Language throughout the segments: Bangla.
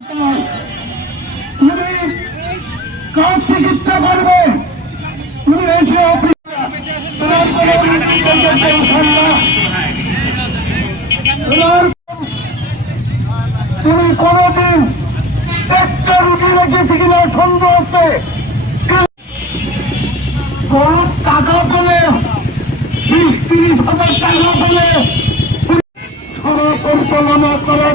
তুমি কার চিকিৎসা করবে তুমি এসে তুমি কোনদিন একটা রুগী রেখেছি কিনা সন্দেহ আছে কোন টাকা পেলে বিশ তিরিশ হাজার টাকা পেলে সারা পরিচালনা করার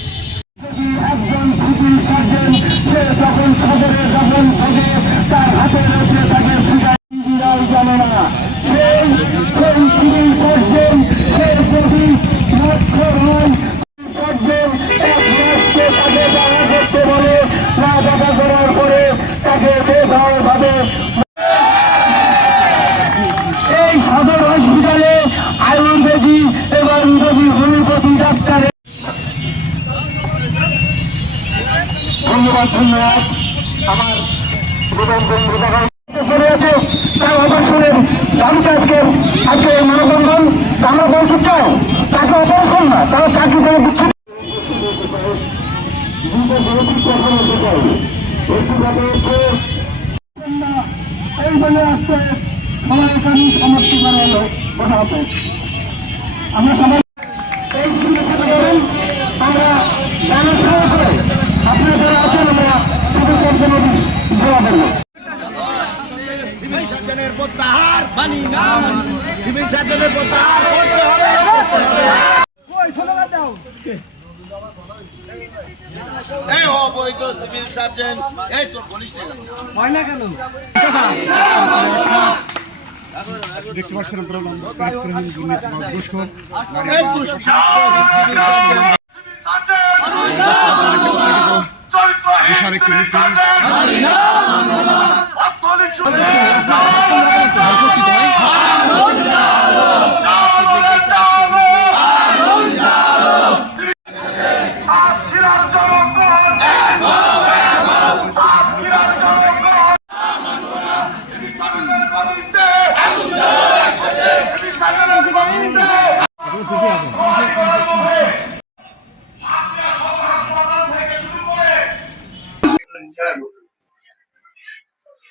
ধন্যবাদ আমার আজকে আজকে তা আমরা বলতে চাই, তাকে অপারেশন না চাকরি করে দিচ্ছে এই আমরা সবাই এই চিকিৎসা করেন আমরা গানের সঙ্গে করে আপনারা যারা আছেন আমরা চিকিৎসার জন্য দোয়া করব সার্জনের প্রত্যাহার মানি না মানি। সিভিল সার্জনের প্রত্যাহার করতে হবে করতে হবে। এই অবৈধ সিভিল সার্জন এই তোর বলিস দেখতে পাচ্ছেন আপনারা ঘুষ খোর, এই দুষ্ট সিভিল সার্জন বিশাল একটি মিছিল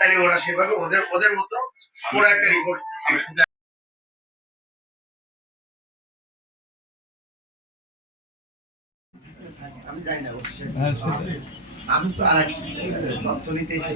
তাই ওরা সেভাবে ওদের ওদের মতো ওরা একটা রিপোর্ট আমি জানি না আমি তো আর এক তথ্য নিতে এসে